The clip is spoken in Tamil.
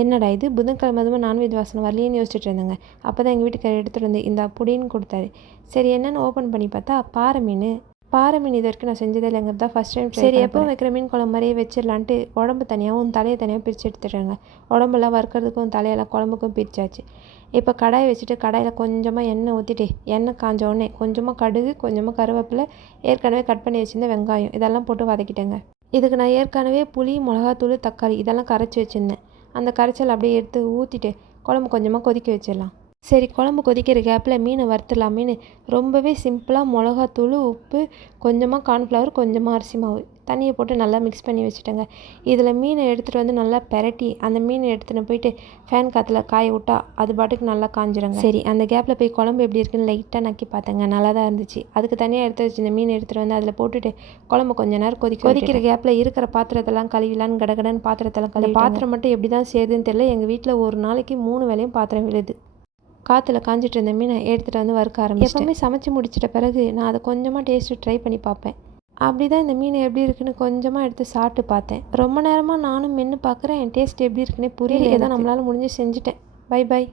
என்னடா இது புதன்கிழமை அதுவும் நான்வெஜ் வாசனை வரலையேன்னு யோசிச்சுட்டு இருந்தேங்க. அப்போ தான் எங்கள் வீட்டுக்காரர் எடுத்துகிட்டு வந்து இந்த புடின்னு கொடுத்தாரு. சரி என்னென்னு ஓப்பன் பண்ணி பார்த்தா பாறை மீன். பாறை மீன் இது வரைக்கும் நான் செஞ்சதே இல்லைங்கிறது தான் ஃபஸ்ட் டைம். சரி எப்போவும் வைக்கிற மீன் குழம்பு மாதிரியே வச்சிடலான்ட்டு உடம்பு தனியாகவும் தலையை தனியாக பிரித்து எடுத்துடுறேங்க. உடம்பெல்லாம் வறுக்கிறதுக்கும் தலையெல்லாம் குழம்புக்கும் பிரித்தாச்சு. இப்போ கடாயை வச்சுட்டு கடாயில் கொஞ்சமாக எண்ணெய் ஊற்றிட்டு எண்ணெய் காஞ்ச உடனே கொஞ்சமாக கடுகு, கொஞ்சமாக கருவேப்பிலை, ஏற்கனவே கட் பண்ணி வச்சுருந்த வெங்காயம் இதெல்லாம் போட்டு வதக்கிட்டேங்க. இதுக்கு நான் ஏற்கனவே புளி, மிளகாத்தூள், தக்காளி இதெல்லாம் கரைச்சி வச்சுருந்தேன். அந்த கரைச்சல் அப்படியே எடுத்து ஊற்றிட்டு குழம்பு கொஞ்சமாக கொதிக்க வச்சிடலாம். சரி குழம்பு கொதிக்கிற கேப்பில் மீனை வறுத்துடலாமேன்னு ரொம்பவே சிம்பிளாக மிளகாத்தூள், உப்பு, கொஞ்சமாக கார்ன்ஃப்ளவர், கொஞ்சமாக அரிசி மாவு தண்ணியை போட்டு நல்லா மிக்ஸ் பண்ணி வச்சுட்டேங்க. இதில் மீனை எடுத்துகிட்டு வந்து நல்லா பெரட்டி அந்த மீனை எடுத்துகிட்டு போயிட்டு ஃபேன் காற்றுல காய விட்டா அது பாட்டுக்கு நல்லா காஞ்சிடுங்க. சரி அந்த கேப்பில் போய் குழம்பு எப்படி இருக்குன்னு லைட்டாக நக்கி பார்த்தேங்க. நல்லா தான் இருந்துச்சு. அதுக்கு தனியாக எடுத்து வச்சு இந்த மீனை எடுத்துகிட்டு வந்து அதில் போட்டுட்டு குழம்பு கொஞ்ச நேரம் கொதிக்கிற கேப்பில் இருக்கிற பாத்திரத்தெல்லாம் கழுவிலான்னு கடகடன்னு பாத்திரத்தெல்லாம் கழுவி பாத்திரம் மட்டும் எப்படி தான் சேருதுன்னு தெரியல. எங்கள் வீட்டில் ஒரு நாளைக்கு 3 வேளையும் பாத்திரம் விழுது. காற்றுல காஞ்சிட்டு இருந்த மீனை எடுத்துகிட்டு வந்து வறுக்க ஆரம்பிச்சேன். எப்போவுமே சமைச்சு முடிச்சிட்ட பிறகு நான் அதை கொஞ்சமாக டேஸ்ட்டு ட்ரை பண்ணி பார்ப்பேன். அப்படி தான் இந்த மீன் எப்படி இருக்குன்னு கொஞ்சமாக எடுத்து சாப்பிட்டு பார்த்தேன். ரொம்ப நேரமாக நானும் மென்று பார்க்குறேன். டேஸ்ட் எப்படி இருக்குன்னே புரியல. ஏதோ நம்மளால் முடிஞ்சு செஞ்சுட்டேன். பை.